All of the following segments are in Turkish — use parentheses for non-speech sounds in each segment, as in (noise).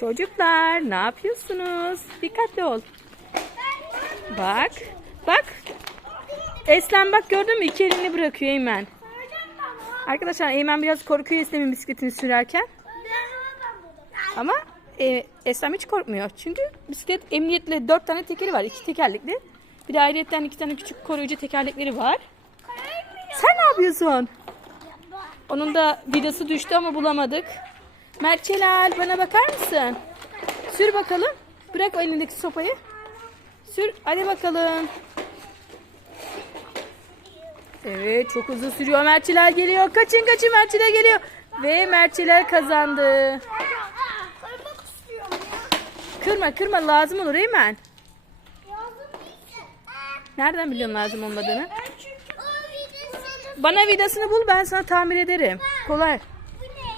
Çocuklar ne yapıyorsunuz? Dikkatli ol. Bak. Bak. Eslem bak gördün mü? İki elini bırakıyor Eymen. Arkadaşlar Eymen biraz korkuyor Eslem'in bisikletini sürerken. Ama e, Eslem hiç korkmuyor. Çünkü bisiklet emniyetle dört tane tekeri var. iki tekerlekli. Bir de ayrıyetten iki tane küçük koruyucu tekerlekleri var. Sen ne yapıyorsun? Onun da vidası düştü ama bulamadık. Merçelal bana bakar mısın? Sür bakalım. Bırak o elindeki sopayı. Sür. Hadi bakalım. Evet çok hızlı sürüyor. Merçeler geliyor. Kaçın kaçın Merçeler geliyor. Ve Merçeler kazandı. Kırma kırma lazım olur değil. Nereden biliyorsun lazım olmadığını? Bana vidasını bul ben sana tamir ederim. Kolay.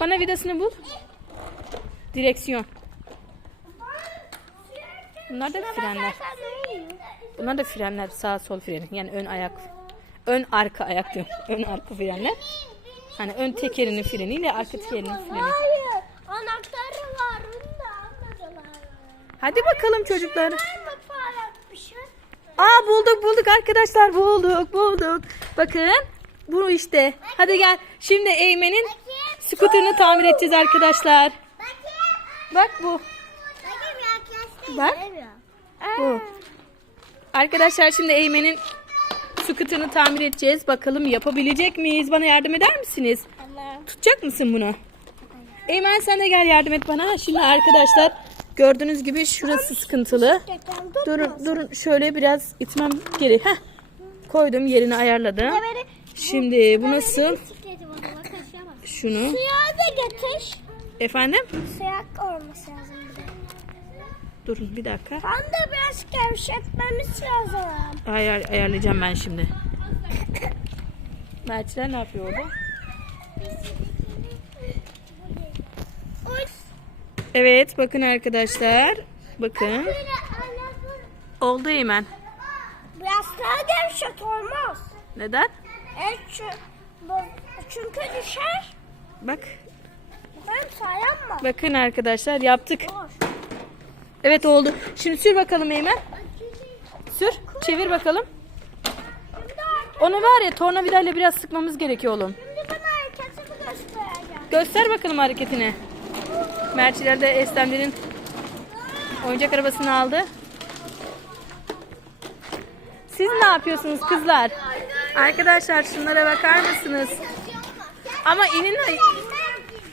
Bana vidasını bul. Direksiyon. Bunlar da frenler. Bunlar da frenler. Sağ sol freni. Yani ön ayak. Ön arka ayak diyorum. Ön arka frenler. Hani ön tekerinin freniyle arka tekerinin freni. Hayır. Anahtarı var. Hadi bakalım çocuklar. Yapmışım. Aa bulduk bulduk arkadaşlar bulduk bulduk. Bakın bu işte. Hadi gel. Şimdi Eymen'in skuterini tamir edeceğiz arkadaşlar. Bak bu. Bak. Bu. Arkadaşlar şimdi Eymen'in skuterini tamir edeceğiz. Bakalım yapabilecek miyiz? Bana yardım eder misiniz? Tamam. Tutacak mısın bunu? Eymen sen de gel yardım et bana. Şimdi arkadaşlar gördüğünüz gibi şurası sıkıntılı. Durun durun şöyle biraz itmem geri. Heh. Koydum yerini ayarladım. Şimdi bu nasıl? Şunu. Suya da getir. Efendim? Suyak olması lazım. Durun bir dakika. Ben de biraz gevşetmemiz lazım. Ayar, ayarlayacağım ben şimdi. Mertler ne yapıyor orada? Evet bakın arkadaşlar. Bakın. Oldu Eymen. Biraz daha gevşet olmaz. Neden? Evet çünkü düşer. Bak. Ben. Bakın arkadaşlar yaptık. Evet oldu. Şimdi sür bakalım Eymen. Sür. Çevir bakalım. Onu var ya tornavidayla biraz sıkmamız gerekiyor oğlum. Şimdi ben hareketimi göstereceğim. Göster bakalım hareketini. Mertçiler de Eslemlerin oyuncak arabasını aldı. Siz ne yapıyorsunuz kızlar? Arkadaşlar şunlara bakar mısınız? Ama inin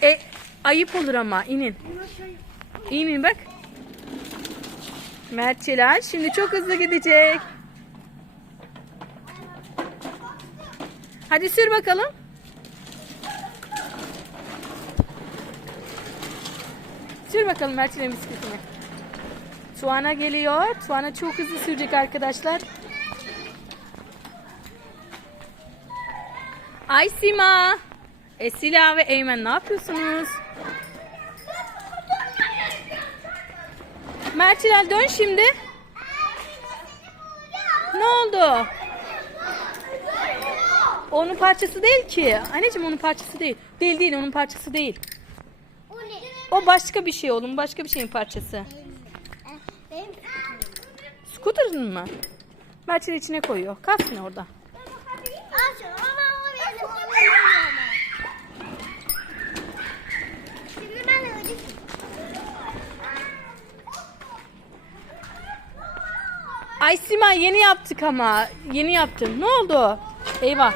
e, ayıp olur ama inin. İnin bak. Mertçiler şimdi çok hızlı gidecek. Hadi sür bakalım. Sür bakalım Mert'in bisikletini. Tuana geliyor. Tuana çok hızlı sürecek arkadaşlar. Ay Sima. Esila ve Eymen ne yapıyorsunuz? Mertilal dön şimdi. Ne oldu? Onun parçası değil ki. Anneciğim onun parçası değil. Değil değil onun parçası değil. O başka bir şey oğlum. Başka bir şeyin parçası. Scooter'ın mı? Mert'in içine koyuyor. Kalsın orada. Al şunu ama o benim. Şimdi ben öyle Ay Sima yeni yaptık ama. Yeni yaptım. Ne oldu? Eyvah.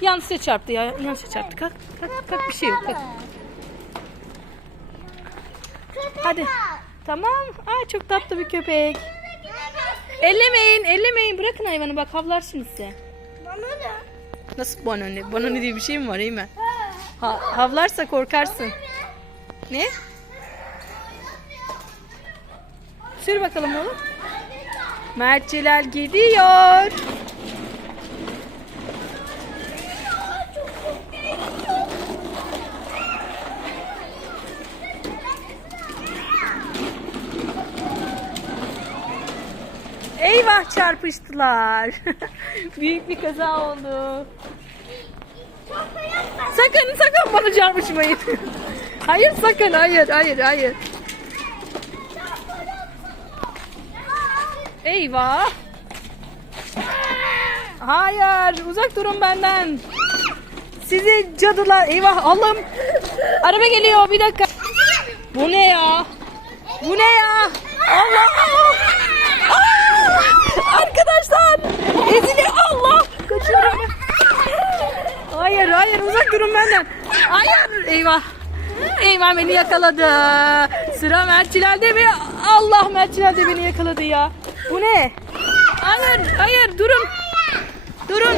Yanlışa çarptı ya. Yanlışa çarptı. Kalk. Kalk, kalk bir şey yok. Kalk. Hadi. Tamam. Ay çok tatlı bir köpek. Ellemeyin, ellemeyin. Bırakın hayvanı bak havlar şimdi size. Nasıl bana ne? Bana ne diye bir şey mi var iyi mi? Ha, havlarsa korkarsın. Ne? Sür bakalım oğlum. Mert Celal gidiyor. Eyvah çarpıştılar. (laughs) Büyük bir kaza oldu. Sakın sakın bana çarpışmayın. (laughs) hayır sakın hayır hayır hayır. Eyvah. Hayır uzak durun benden. Sizi cadılar. Eyvah Allah'ım. Araba geliyor bir dakika. Bu ne ya? Bu ne ya? Allah. Aa! Arkadaşlar. Ezili Allah. Kaçıyorum. Hayır hayır uzak durun benden. Hayır eyvah. Eyvah beni yakaladı. Sıra Mertçiler'de mi? Allah Mertçiler de beni yakaladı ya. Bu ne? Hayır hayır durun. Durun.